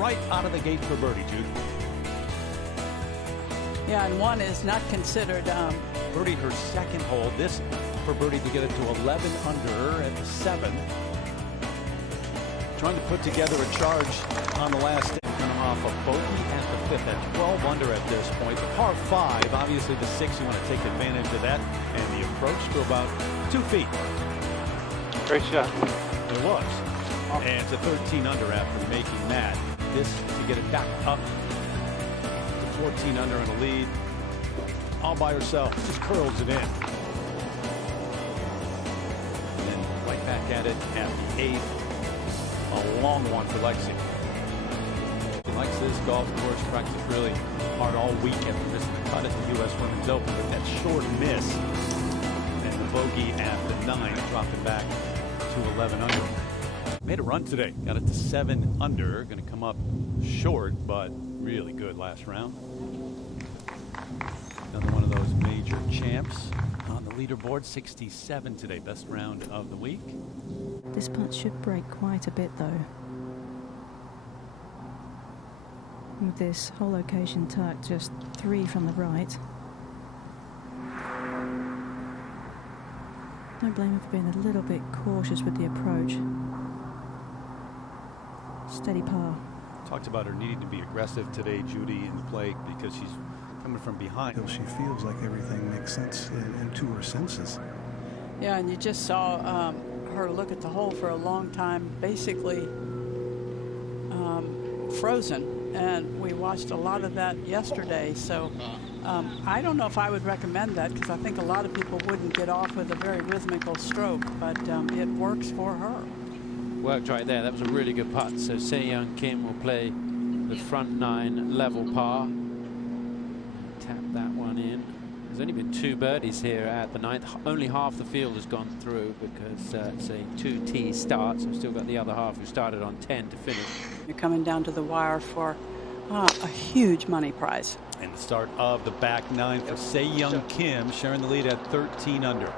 right out of the gate for birdie, Jude. Yeah, and one is not considered. Birdie her second hole. This for birdie to get it to 11 under at the 7. Trying to put together a charge on the last day. Coming off a bogey at the 5th at 12 under at this point. The par 5, obviously the 6, you want to take advantage of that. And the approach to about 2 feet. Great shot. It was. And it's a 13 under after making that. This to get it back up to 14 under in a lead. All by herself. Just curls it in. And then right back at it at the 8th. A long one for Lexi. She likes this golf course. Practiced really hard all week after missing the cut at the U.S. Women's Open. But that short miss and the bogey at the 9 dropped it back to 11 under. Made a run today. Got it to 7 under. Going to come up short, but really good last round. Another one of those major champs on the leaderboard. 67 today. Best round of the week. This putt should break quite a bit, though. With this whole location tucked just 3 from the right. Don't blame her for being a little bit cautious with the approach. Steady par. Talked about her needing to be aggressive today, Judy, in the play because she's coming from behind. She feels like everything makes sense into her senses. Yeah, and you just saw her look at the hole for a long time, basically frozen, and we watched a lot of that yesterday. So I don't know if I would recommend that, because I think a lot of people wouldn't get off with a very rhythmical stroke, but it works for her. Worked right there. That was a really good putt. So Danielle Kang will play the front 9 level par. Tap that one in. There's only been 2 birdies here at the 9th. Only half the field has gone through because it's a 2T start. So we've still got the other half who started on 10 to finish. You're coming down to the wire for a huge money prize. And the start of the back 9 for Danielle Kang, sharing the lead at 13 under.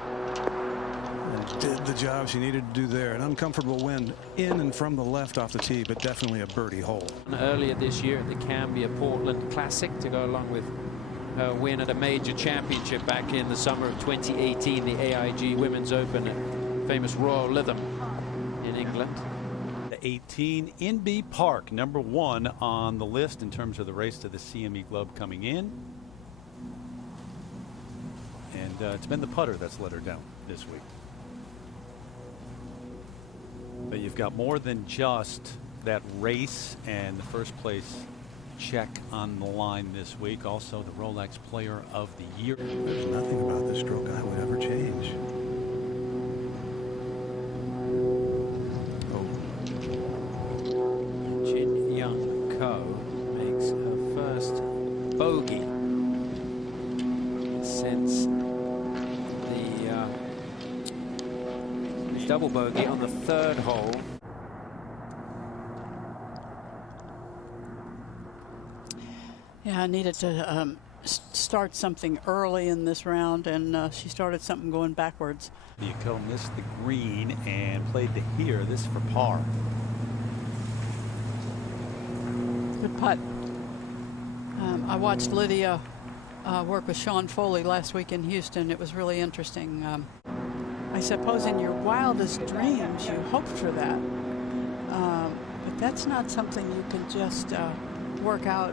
Did the job she needed to do there. An uncomfortable wind in and from the left off the tee, but definitely a birdie hole. Earlier this year at the Cambia Portland Classic to go along with her win at a major championship back in the summer of 2018, the AIG Women's Open at famous Royal Lytham in England. The 18 in B Park, number 1 on the list in terms of the race to the CME Globe coming in. And it's been the putter that's let her down this week. But you've got more than just that race and the first place check on the line this week. Also the Rolex Player of the Year. There's nothing about this stroke I would ever change. Jin Young Ko makes her first bogey since the double bogey on the 3rd hole. Yeah, I needed to start something early in this round, and she started something going backwards. Ko missed the green and played to here. This for par. Good putt. I watched Lydia work with Sean Foley last week in Houston. It was really interesting. I suppose in your wildest dreams you hoped for that, but that's not something you can just work out,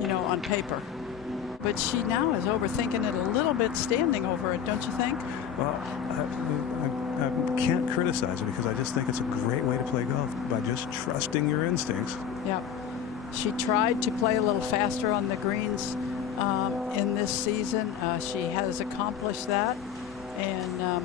you know, on paper. But she now is overthinking it a little bit, standing over it, don't you think? Well, I can't criticize her because I just think it's a great way to play golf, by just trusting your instincts. Yep. She tried to play a little faster on the greens in this season. She has accomplished that, and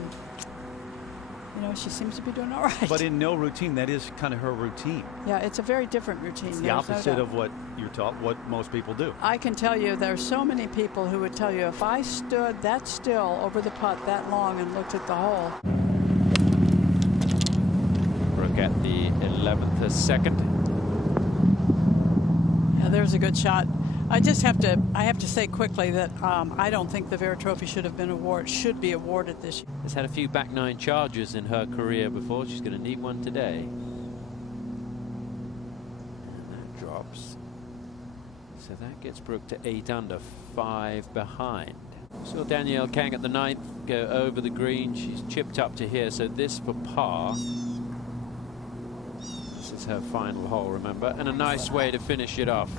you know, she seems to be doing all right. But in no routine, that is kind of her routine. Yeah, it's a very different routine. It's the opposite of what you're taught, what most people do. I can tell you there's so many people who would tell you if I stood that still over the putt that long and looked at the hole. Brooke at the 11th, a second. Yeah, there's a good shot. I have to say quickly that I don't think the Vera Trophy should be awarded this year. Has had a few back 9 charges in her career before. She's going to need one today. And that drops. So that gets Brooke to 8 under, 5 behind. Saw Danielle Kang at the 9th go over the green. She's chipped up to here, so this for par. This is her final hole, remember, and a nice way to finish it off.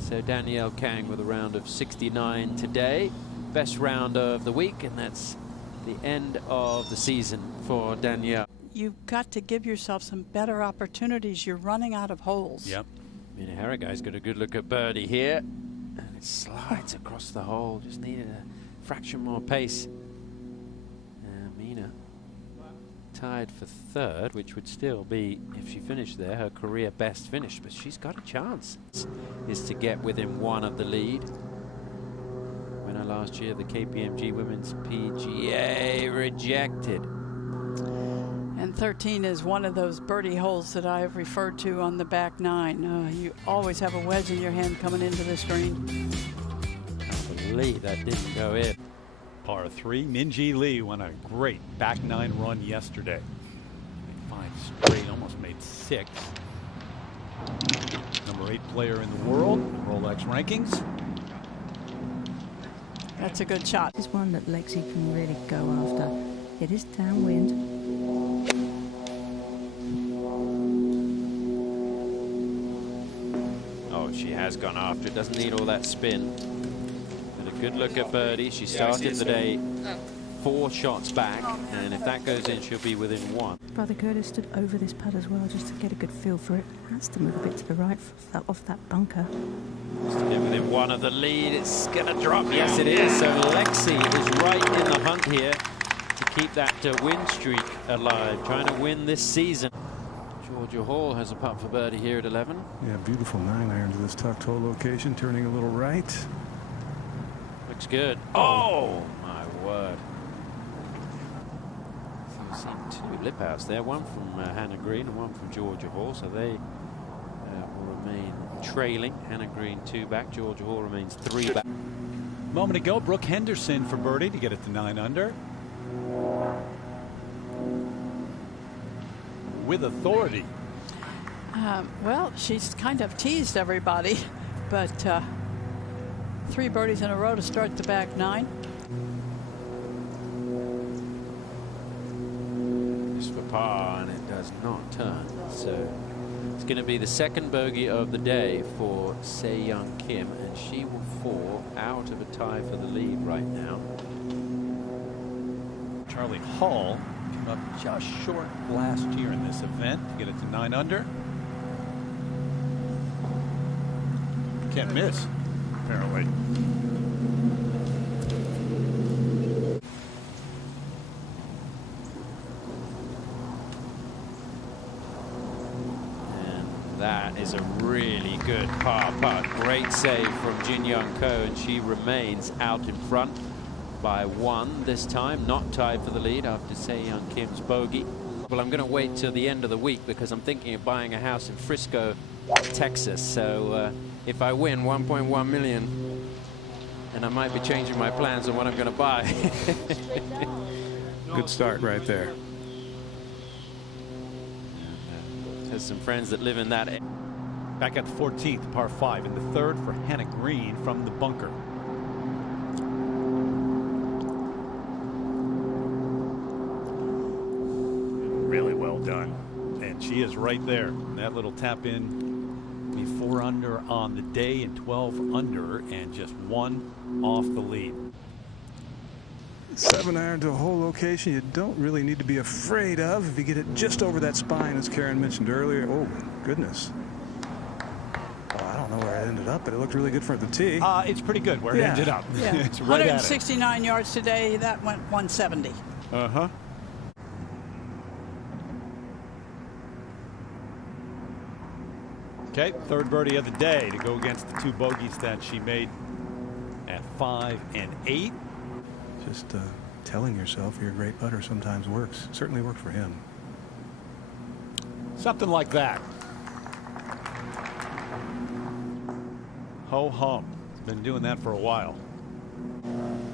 So Danielle Kang with a round of 69 today. Best round of the week, and that's the end of the season for Danielle. You've got to give yourself some better opportunities. You're running out of holes. Yep. Mina Harriguy's got a good look at birdie here. And it slides across the hole. Just needed a fraction more pace. Mina tied for 3rd, which would still be, if she finished there, her career best finish. But she's got a chance. Is to get within 1 of the lead. Winner last year, the KPMG Women's PGA, rejected. And 13 is one of those birdie holes that I've referred to on the back 9. You always have a wedge in your hand coming into this green. I believe that didn't go in. Par 3. Minjee Lee won a great back 9 run yesterday. 5 straight, almost made 6. Number 8 player in the world, Rolex rankings. That's a good shot. It's one that Lexi can really go after. It is downwind. Oh, she has gone after it. Doesn't need all that spin. But a good look at birdie. She started the day 4 shots back, and if that goes in, she'll be within 1. Brother Curtis stood over this putt as well, just to get a good feel for it. Has to move a bit to the right off that bunker. Just to get within 1 of the lead. It's gonna drop. Yes, it is. So Lexi is right in the hunt here to keep that win streak alive, trying to win this season. Georgia Hall has a putt for birdie here at 11. Yeah, beautiful 9-iron to this tucked hole location, turning a little right. Looks good. Oh, my word. So you've seen 2 lip outs there, one from Hannah Green and one from Georgia Hall, so they will remain trailing. Hannah Green 2 back, Georgia Hall remains 3 back. Moment ago, Brooke Henderson for birdie to get it to 9 under. With authority. Well, she's kind of teased everybody, but 3 birdies in a row to start the back 9. Just for par, and it does not turn. So it's going to be the 2nd bogey of the day for Se Young Kim, and she will fall out of a tie for the lead right now. Charlie Hall came up just short last year in this event to get it to 9 under. Can't miss, apparently. And that is a really good par putt. Great save from Jin Young Ko, and she remains out in front by 1 this time, not tied for the lead after Se Young Kim's bogey. Well, I'm going to wait till the end of the week because I'm thinking of buying a house in Frisco, Texas. So if I win 1.1 million, and I might be changing my plans on what I'm going to buy. Good start right there. There's some friends that live in that. Back at the 14th, par 5, in the 3rd for Hannah Green from the bunker. Really well done. And she is right there. That little tap in, be 4 under on the day and 12 under, and just 1 off the lead. 7-iron to a hole location you don't really need to be afraid of if you get it just over that spine, as Karen mentioned earlier. Oh, goodness. Well, I don't know where it ended up, but it looked really good for the tee. It's pretty good where it ended up. Yeah. It's right at it. 169 yards today. That went 170. Uh-huh. Okay, 3rd birdie of the day to go against the 2 bogeys that she made at 5 and 8. Just telling yourself you're a great putter sometimes works. Certainly worked for him. Something like that. Ho hum. Been doing that for a while.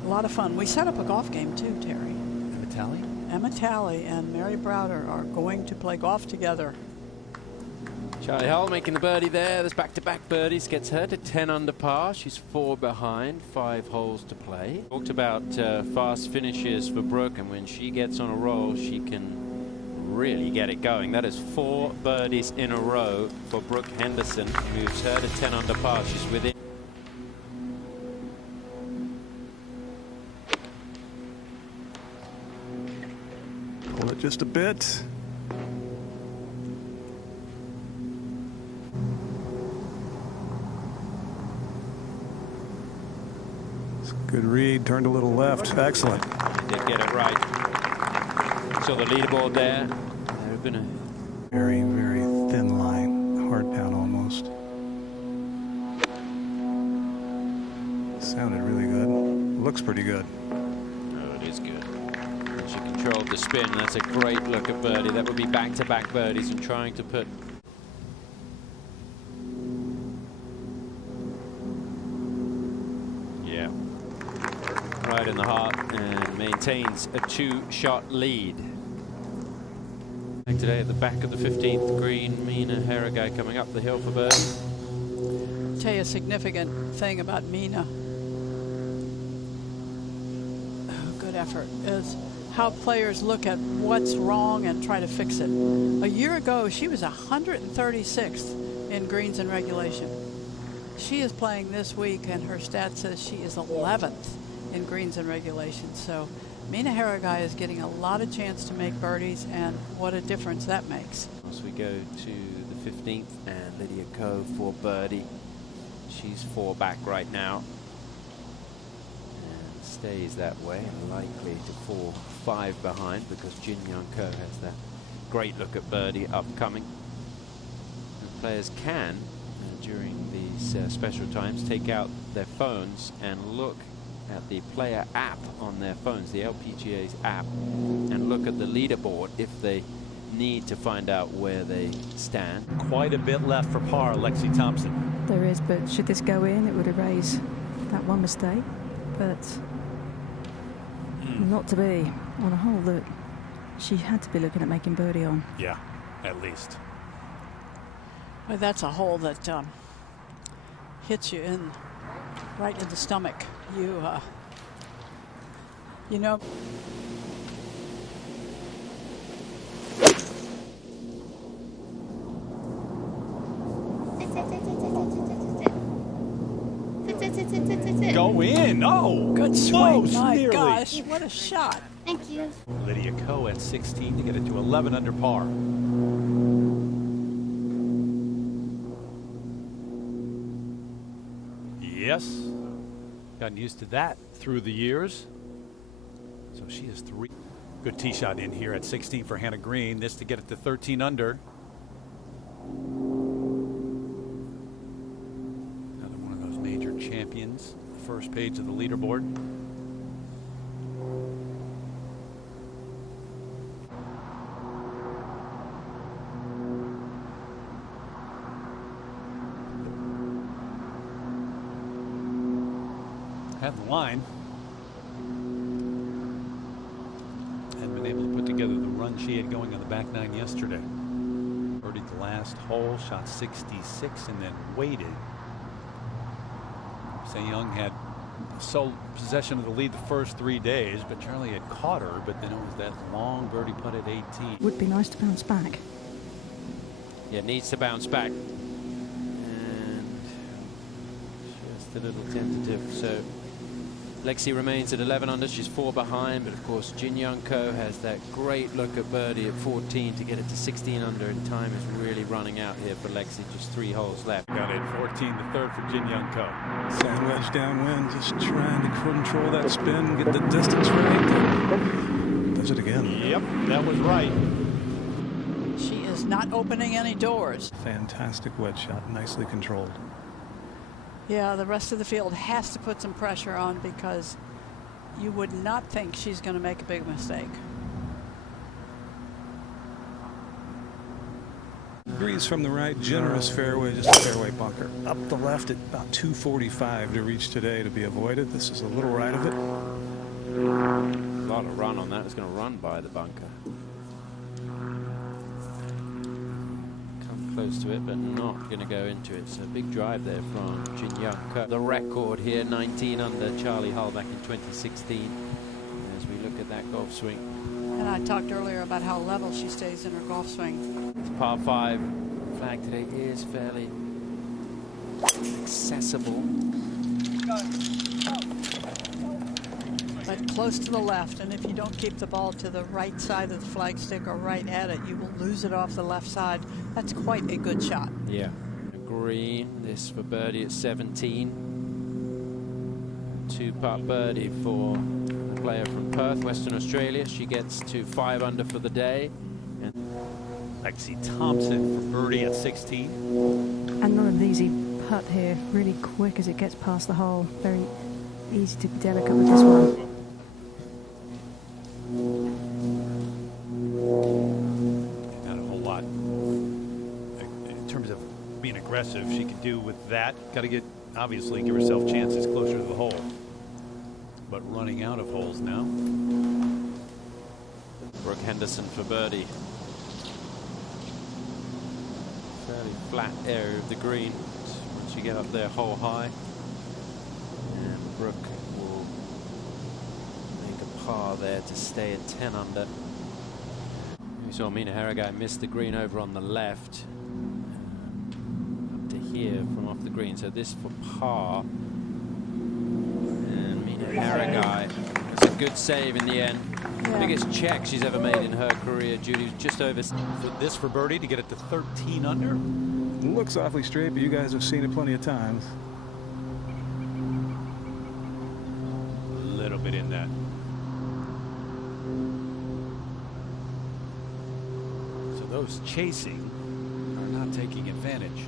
A lot of fun. We set up a golf game too, Terry. Emma Talley? Emma Talley and Mary Browder are going to play golf together. Charlie Hull making the birdie there. There's back-to-back birdies. Gets her to 10 under par. She's 4 behind. 5 holes to play. Talked about fast finishes for Brooke, and when she gets on a roll, she can really get it going. That is 4 birdies in a row for Brooke Henderson. Moves her to 10 under par. She's within. Pull it just a bit. Good read, turned a little left. Excellent. Did get it right. So the leaderboard there. There have been a very, very thin line, hard down almost. Sounded really good. Looks pretty good. Oh, it is good. And she controlled the spin. That's a great look at birdie. That would be back-to-back birdies and trying to put. Yeah. Right in the heart and maintains a 2-shot lead. Today at the back of the 15th green, Mina Haragai coming up the hill for birdie. Tell you a significant thing about Mina. Good effort is how players look at what's wrong and try to fix it. A year ago, she was 136th in greens and regulation. She is playing this week, and her stat says she is 11th in greens and regulation. So Mina Haragai is getting a lot of chance to make birdies, and what a difference that makes. As we go to the 15th, and Lydia Ko for birdie. She's 4 back right now. And stays that way, and likely to fall 5 behind because Jin Young Ko has that great look at birdie upcoming. And players can, during these special times, take out their phones and look at the player app on their phones, the LPGA's app, and look at the leaderboard if they need to find out where they stand. Quite a bit left for par, Lexi Thompson. There is, but should this go in, it would erase that one mistake. But not to be on a hole that she had to be looking at making birdie on. Yeah, at least. Well, that's a hole that hits you right in the stomach. You know. Go in. Oh, Good swing. close, My nearly. gosh, what a shot. Thank you. Lydia Ko at 16 to get it to 11 under par. Yes, gotten used to that through the years. So she is 3. Good tee shot in here at 16 for Hannah Green. This to get it to 13 under. Another one of those major champions. First page of the leaderboard. Had the line. Hadn't been able to put together the run she had going on the back 9 yesterday. Birdied the last hole, shot 66, and then waited. Say Young had sole possession of the lead the first 3 days, but Charlie had caught her, but then it was that long birdie putt at 18. Would be nice to bounce back. Yeah, needs to bounce back. And just a little tentative. So Lexi remains at 11 under. She's 4 behind, but of course Jin Young Ko has that great look at birdie at 14 to get it to 16 under, and time is really running out here for Lexi. Just 3 holes left. Got it 14, the third for Jin Young Ko. Sand wedge downwind, just trying to control that spin, get the distance right. Does it again. Yep, that was right. She is not opening any doors. Fantastic wedge shot, nicely controlled. Yeah, the rest of the field has to put some pressure on because you would not think she's going to make a big mistake. Breeze from the right, generous fairway, just a fairway bunker. Up the left at about 245 to reach today to be avoided. This is a little right of it. A lot of run on that. It's going to run by the bunker. Come close to it, but not going to go into it. So big drive there from Danielle Kang. The record here, 19 under Charlie Hull back in 2016. As we look at that golf swing. And I talked earlier about how level she stays in her golf swing. It's par 5. Flag today is fairly accessible. But close to the left, and if you don't keep the ball to the right side of the flagstick or right at it, you will lose it off the left side. That's quite a good shot. Yeah. Green, this for birdie at 17. 2-putt birdie for a player from Perth, Western Australia. She gets to 5 under for the day. And Lexi Thompson for birdie at 16. And not an easy putt here, really quick as it gets past the hole. Very easy to be delicate with this one. Not a whole lot in terms of being aggressive she can do with that. Got to obviously give herself chances closer to the hole. But running out of holes now. Brooke Henderson for birdie. Fairly flat area of the green once you get up there hole high. And Brooke will make a par there to stay at 10 under. We saw Mina Harrigai miss the green over on the left. Up to here from off the green. So this for par. And Mina Harrigai, it's a good save in the end. Yeah. Biggest check she's ever made in her career. Judy was just over. This for birdie to get it to 13 under. Looks awfully straight, but you guys have seen it plenty of times. A little bit in that. So those chasing are not taking advantage.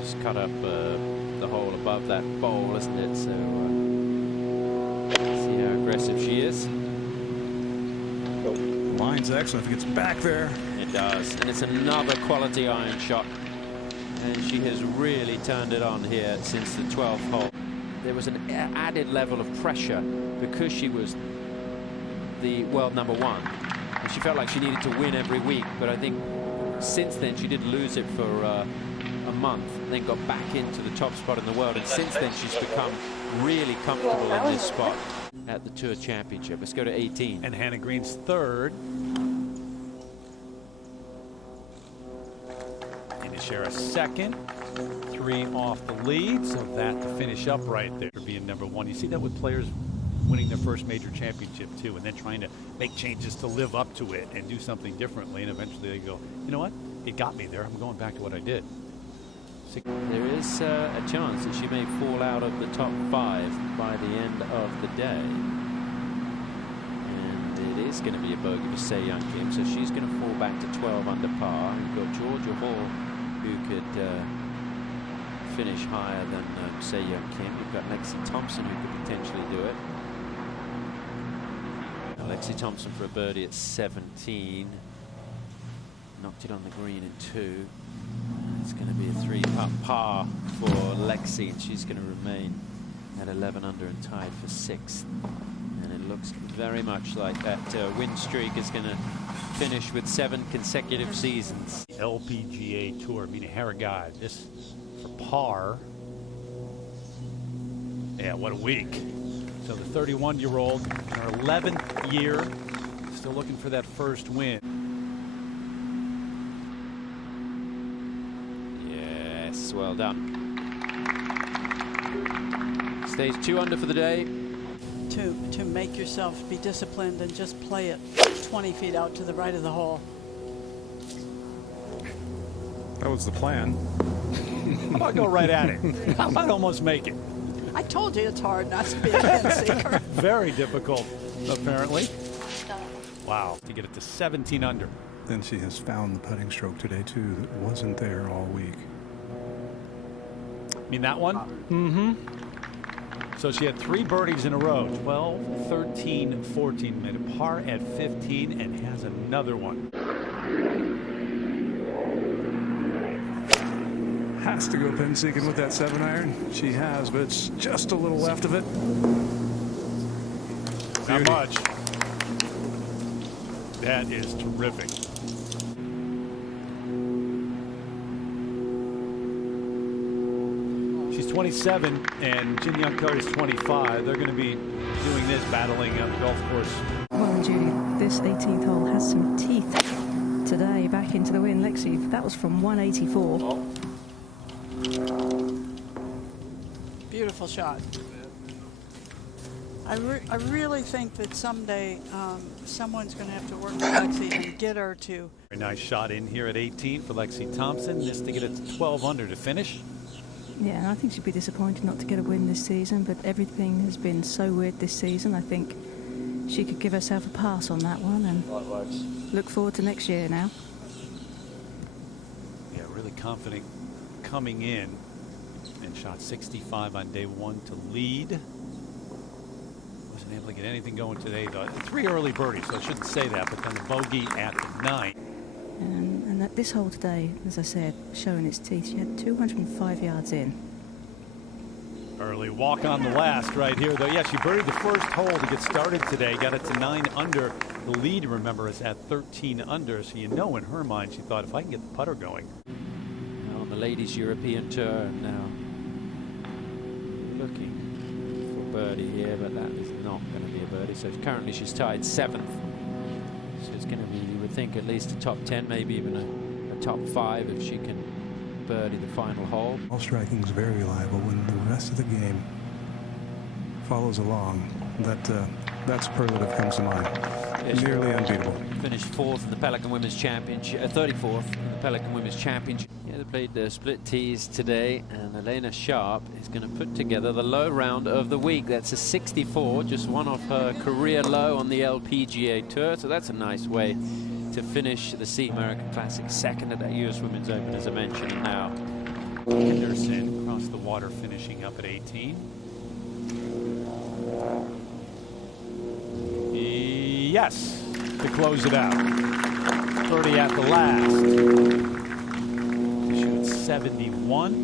Just cut up the hole above that bowl, isn't it? So see how aggressive she is. Line's excellent if it gets back there. It does, and it's another quality iron shot. And she has really turned it on here since the 12th hole. There was an added level of pressure because she was the world #1. And she felt like she needed to win every week. But I think since then she did lose it for a month, and then got back into the top spot in the world. And since then she's become really comfortable in this spot at the Tour Championship. Let's go to 18. And Hannah Green's third. And share a second. 3 off the lead, so that to finish up right there, being #1. You see that with players winning their first major championship too, and then trying to make changes to live up to it and do something differently, and eventually they go, you know what, it got me there, I'm going back to what I did. There is a chance that she may fall out of the top 5 by the end of the day. And it is going to be a bogey for Se Young Kim, so she's going to fall back to 12 under par. You've got Georgia Hall, who could finish higher than Se Young Kim. You've got Lexi Thompson, who could potentially do it. Now, Lexi Thompson for a birdie at 17. Knocked it on the green in 2. It's going to be a 3-putt par for Lexi, and she's going to remain at 11 under and tied for 6th. And it looks very much like that win streak is going to finish with 7 consecutive seasons. LPGA Tour, Mina Harrigai, this for par. Yeah, what a week. So the 31-year-old in her 11th year, still looking for that first win. Well done. Stays 2 under for the day. To make yourself be disciplined and just play it 20 feet out to the right of the hole. That was the plan. How about go right at it? How about almost make it? I told you it's hard not to be a pin seeker. Very difficult, apparently. Wow, to get it to 17 under. Then she has found the putting stroke today, too, that wasn't there all week. Mean that one? Mm-hmm. So she had 3 birdies in a row, 12, 13, 14, made a par at 15 and has another one. Has to go pin seeking with that 7-iron. She has, but it's just a little left of it. Not much. That is terrific. She's 27 and Jin Young Ko is 25. They're going to be doing this, battling on the golf course. Well, and Judy, this 18th hole has some teeth today. Back into the wind, Lexi. That was from 184. Beautiful shot. I really think that someday someone's going to have to work with Lexi and get her to. Very nice shot in here at 18 for Lexi Thompson. Just to get it to 12 under to finish. Yeah, and I think she'd be disappointed not to get a win this season, but everything has been so weird this season. I think she could give herself a pass on that one and look forward to next year now. Yeah, really confident coming in, and shot 65 on day one to lead. Wasn't able to get anything going today, though. 3 early birdies, so I shouldn't say that, but then the bogey at the 9. And that this hole today, as I said, showing its teeth, she had 205 yards in. Early walk on the last right here, though. Yeah, she birdied the first hole to get started today. Got it to 9 under. The lead, remember, is at 13 under. So you know, in her mind, she thought, if I can get the putter going. Now on the ladies' European tour now, looking for birdie here, but that is not going to be a birdie. So currently she's tied 7th. So it's going to be, you would think, at least a top 10, maybe even a top 5 if she can birdie the final hole. Ball striking is very reliable when the rest of the game follows along. That superlative comes to mind. Yes, Nearly unbeatable. Finished 4th in the Pelican Women's Championship, 34th in the Pelican Women's Championship. Yeah, they played the split tees today, and Elena Sharp is going to put together the low round of the week. That's a 64, just one off her career low on the LPGA Tour, so that's a nice way to finish the CME American Classic, 2nd at that US Women's Open, as I mentioned. And now Henderson across the water, finishing up at 18. Yes, to close it out. Birdie at the last. Shoots 71.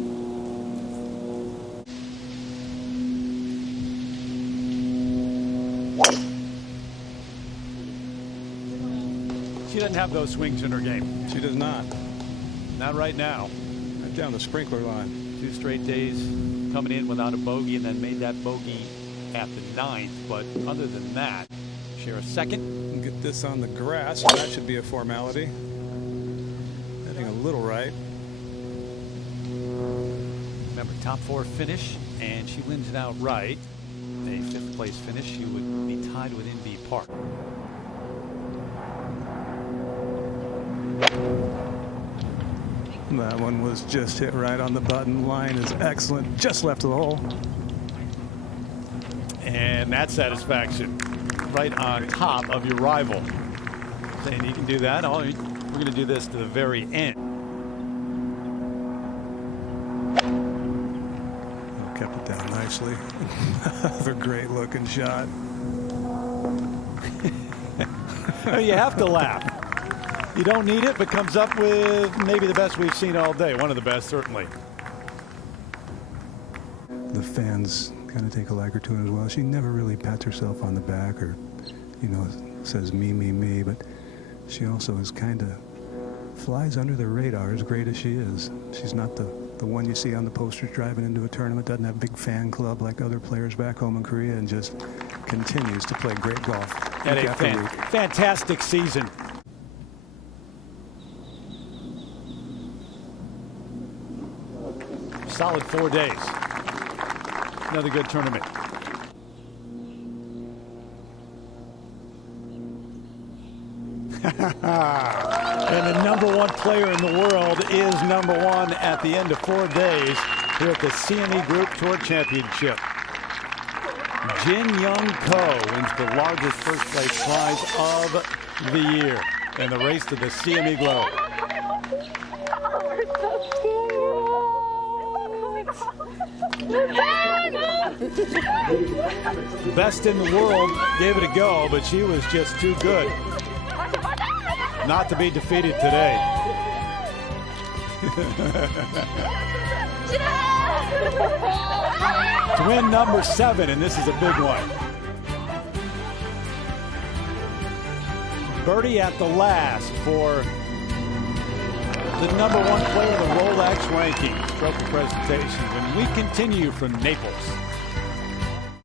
She doesn't have those swings in her game. She does not. Not right now. Right down the sprinkler line. 2 straight days coming in without a bogey, and then made that bogey at the 9th. But other than that, share a 2nd. Get this on the grass, so that should be a formality. Heading a little right. Remember, top 4 finish, and she wins it outright. A 5th place finish, she would be tied with Inbee Park. That one was just hit right on the button. Line is excellent. Just left of the hole. And that satisfaction right on top of your rival. Saying you can do that. Oh, we're going to do this to the very end. Oh, kept it down nicely. Another great looking shot. You have to laugh. You don't need it, but comes up with maybe the best we've seen all day. One of the best, certainly. The fans kind of take a like or two as well. She never really pats herself on the back or, you know, says me, but she also is kind of flies under the radar, as great as she is. She's not the one you see on the posters driving into a tournament, doesn't have a big fan club like other players back home in Korea, and just continues to play great golf. Had a fantastic season. Solid 4 days. Another good tournament. And the #1 player in the world is #1 at the end of 4 days here at the CME Group Tour Championship. Jin Young Ko wins the largest first place prize of the year in the race to the CME Globe. The best in the world gave it a go, but she was just too good not to be defeated today. To win #7, and this is a big one. Birdie at the last for the #1 player in the Rolex ranking. trophy presentation when we continue from Naples.